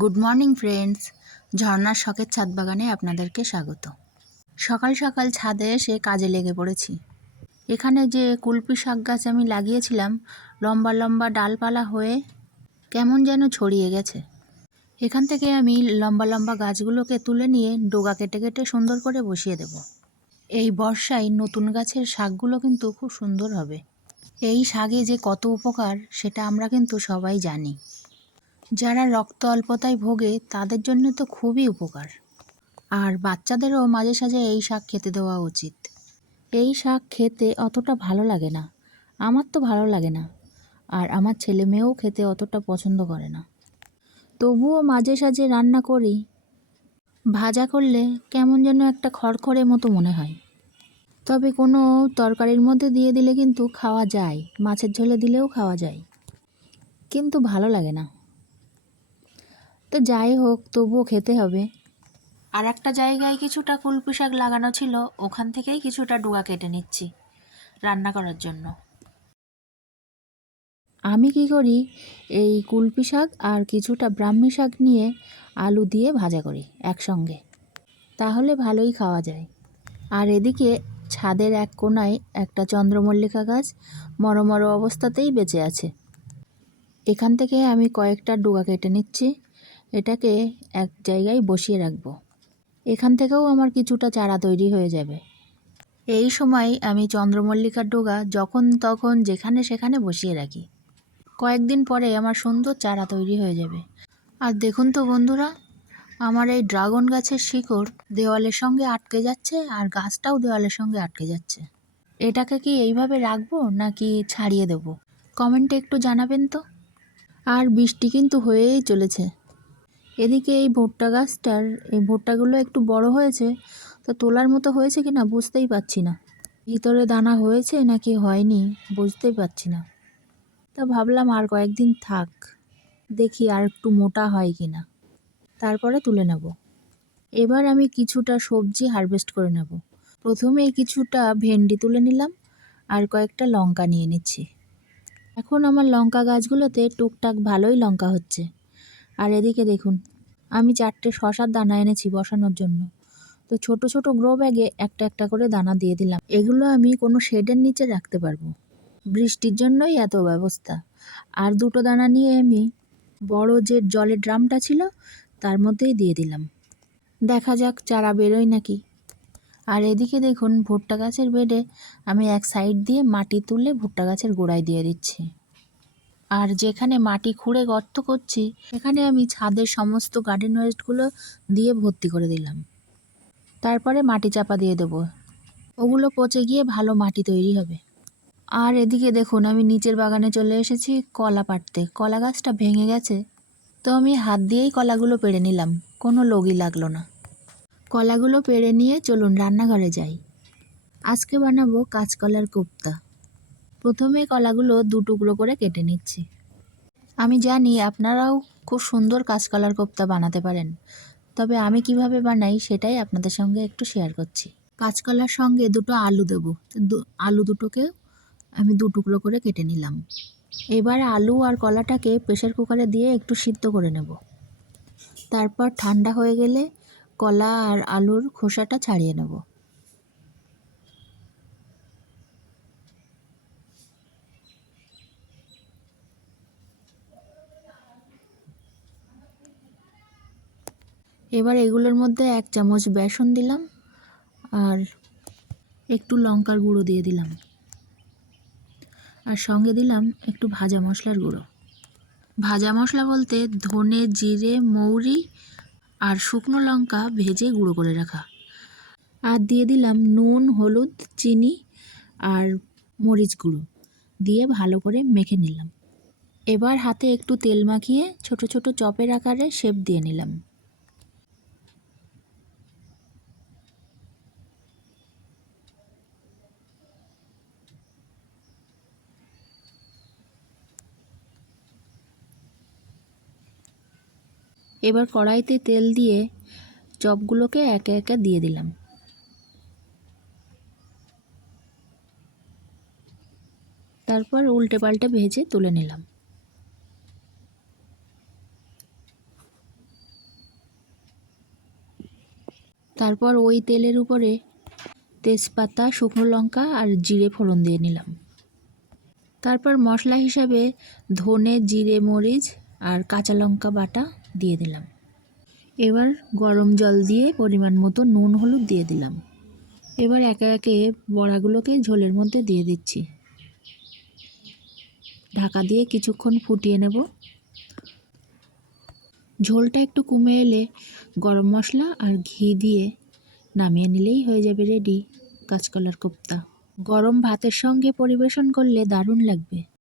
Good morning friends, ঝর্ণার শখের ছাদ বাগানে আপনাদেরকে স্বাগত। সকাল সকাল ছাদে এসে কাজে লেগে পড়েছি। এখানে যে কুলপি শাক গাছ আমি লাগিয়েছিলাম, লম্বা লম্বা ডালপালা হয়ে কেমন যেন ছড়িয়ে গেছে। এখান থেকে আমি লম্বা লম্বা গাছগুলোকে তুলে নিয়ে ডোগা কেটে কেটে সুন্দর করে বসিয়ে দেব। এই বর্ষায় নতুন গাছের শাকগুলো কিন্তু খুব সুন্দর হবে। এই শাকে যে কত উপকার সেটা আমরা কিন্তু সবাই জানি। যারা রক্ত অল্পতায় ভোগে তাদের জন্য তো খুবই উপকার। আর বাচ্চাদেরও মাঝে সাঝে এই শাক খেতে দেওয়া উচিত। এই শাক খেতে অতটা ভালো লাগে না, আমার তো ভালো লাগে না, আর আমার ছেলে মেয়েও খেতে অতটা পছন্দ করে না। তবুও মাঝে সাঝে রান্না করি। ভাজা করলে কেমন যেন একটা খড়খড়ে মতো মনে হয়। তবে কোনো তরকারির মধ্যে দিয়ে দিলে কিন্তু খাওয়া যায়, মাছের ঝোলে দিলেও খাওয়া যায়, কিন্তু ভালো লাগে না। তো যাই হোক, তবুও খেতে হবে। আর একটা জায়গায় কিছুটা কুলপি শাক লাগানো ছিল, ওখান থেকেই কিছুটা ডোগা কেটে নিচ্ছি রান্না করার জন্য। আমি কি করি, এই কুলপি শাক আর কিছুটা ব্রাহ্মী শাক নিয়ে আলু দিয়ে ভাজা করি একসঙ্গে, তাহলে ভালোই খাওয়া যায়। আর এদিকে ছাদের এক কোণায় একটা চন্দ্রমল্লিকা গাছ মরমর অবস্থাতেই বেঁচে আছে। এখান থেকে আমি কয়েকটা ডোগা কেটে নিচ্ছি, এটাকে এক জায়গায় বসিয়ে রাখবো। এখান থেকেও আমার কিছুটা চারা তৈরি হয়ে যাবে। এই সময় আমি চন্দ্রমল্লিকার ডোগা যখন তখন যেখানে সেখানে বসিয়ে রাখি, কয়েকদিন পরে আমার সুন্দর চারা তৈরি হয়ে যাবে। আর দেখুন তো বন্ধুরা, আমার এই ড্রাগন গাছের শিকড় দেওয়ালের সঙ্গে আটকে যাচ্ছে, আর গাছটাও দেওয়ালের সঙ্গে আটকে যাচ্ছে। এটাকে কি এইভাবে রাখবো নাকি ছাড়িয়ে দেবো? কমেন্টে একটু জানাবেন তো। আর বৃষ্টি কিন্তু হয়েই চলেছে। এদিকে এই ভুট্টা গাছটার এই ভুট্টাগুলো একটু বড় হয়েছে, তো তোলার মতো হয়েছে কিনা বুঝতেই পারছি না। ভিতরে দানা হয়েছে নাকি হয়নি বুঝতেই পারছি না। তা ভাবলাম আর কয়েকদিন থাক, দেখি আর একটু মোটা হয় কিনা, তারপরে তুলে নেব। এবার আমি কিছুটা সবজি হারভেস্ট করে নেব। প্রথমেই কিছুটা ভেন্ডি তুলে নিলাম, আর কয়েকটা লঙ্কা নিয়ে নিচ্ছি। এখন আমার লঙ্কা গাছগুলোতে টুকটাক ভালোই লঙ্কা হচ্ছে। আর এদিকে দেখুন, আমি 4টে শশার দানা এনেছি বসানোর জন্য। তো ছোট ছোট গ্রো ব্যাগে একটা একটা করে দানা দিয়ে দিলাম। এগুলো আমি কোনো শেডের নিচে রাখতে পারবো, বৃষ্টির জন্যই এত ব্যবস্থা। আর 2টো দানা নিয়ে আমি বড় যে জলের ড্রামটা ছিল তার মধ্যেই দিয়ে দিলাম, দেখা যাক চারা বেরোয় নাকি। আর এদিকে দেখুন, ভুট্টা গাছের বেডে আমি এক সাইড দিয়ে মাটি তুলে ভুট্টা গাছের গোড়ায় দিয়ে দিচ্ছি। আর যেখানে মাটি খুঁড়ে গর্ত করছি সেখানে আমি ছাদের সমস্ত গার্ডেন ওয়েস্টগুলো দিয়ে ভর্তি করে দিলাম। তারপরে মাটি চাপা দিয়ে দেবো, ওগুলো পচে গিয়ে ভালো মাটি তৈরি হবে। আর এদিকে দেখুন, আমি নিচের বাগানে চলে এসেছি কলা পাড়তে। কলা গাছটা ভেঙে গেছে, তো আমি হাত দিয়েই কলাগুলো পেড়ে নিলাম, কোনো লগই লাগলো না। কলাগুলো পেড়ে নিয়ে চলুন রান্নাঘরে যাই। আজকে বানাবো কাঁচকলার কোপ্তা। প্রথমে কলাগুলো 2 টুকরো করে কেটে নিচ্ছি। আমি জানি আপনারাও খুব সুন্দর কাঁচকলার কোপ্তা বানাতে পারেন, তবে আমি কিভাবে বানাই সেটাই আপনাদের সঙ্গে একটু শেয়ার করছি। কাঁচকলার সঙ্গে 2টো আলু দেবো, আলু দুটোকে আমি 2 টুকরো করে কেটে নিলাম। এবার আলু আর কলাটাকে প্রেসার কুকারে দিয়ে একটু সিদ্ধ করে নেব। তারপর ঠান্ডা হয়ে গেলে কলা আর আলুর খোসাটা ছাড়িয়ে নেব। এবার এগুলোর মধ্যে 1 চামচ বেসন দিলাম, আর একটু লঙ্কার গুঁড়ো দিয়ে দিলাম, আর সঙ্গে দিলাম একটু ভাজা মশলার গুঁড়ো। ভাজা মশলা বলতে ধনে, জিরে, মৌরি আর শুকনো লঙ্কা ভেজে গুঁড়ো করে রাখা। আর দিয়ে দিলাম নুন, হলুদ, চিনি আর মরিচ গুঁড়ো দিয়ে ভালো করে মেখে নিলাম। এবার হাতে একটু তেল মাখিয়ে ছোট ছোট চপের আকারে শেপ দিয়ে নিলাম। এবার কড়াইতে তেল দিয়ে চপগুলোকে একে একে দিয়ে দিলাম। তারপর উল্টে পাল্টে ভেজে তুলে নিলাম। তারপর ওই তেলের উপরে তেজপাতা, শুকনো লঙ্কা আর জিরে ফোড়ন দিয়ে নিলাম। তারপর মশলা হিসাবে ধনে, জিরে, মরিচ আর কাঁচা লঙ্কা বাটা দিয়ে দিলাম। এবার গরম জল দিয়ে পরিমাণ মতো নুন, হলুদ দিয়ে দিলাম। এবার একে একে বড়াগুলোকে ঝোলের মধ্যে দিয়ে দিচ্ছি। ঢাকা দিয়ে কিছুক্ষণ ফুটিয়ে নেব। ঝোলটা একটু কমে এলে গরম মশলা আর ঘি দিয়ে নামিয়ে নিলেই হয়ে যাবে রেডি কাঁচকলার কোপ্তা। গরম ভাতের সঙ্গে পরিবেশন করলে দারুণ লাগবে।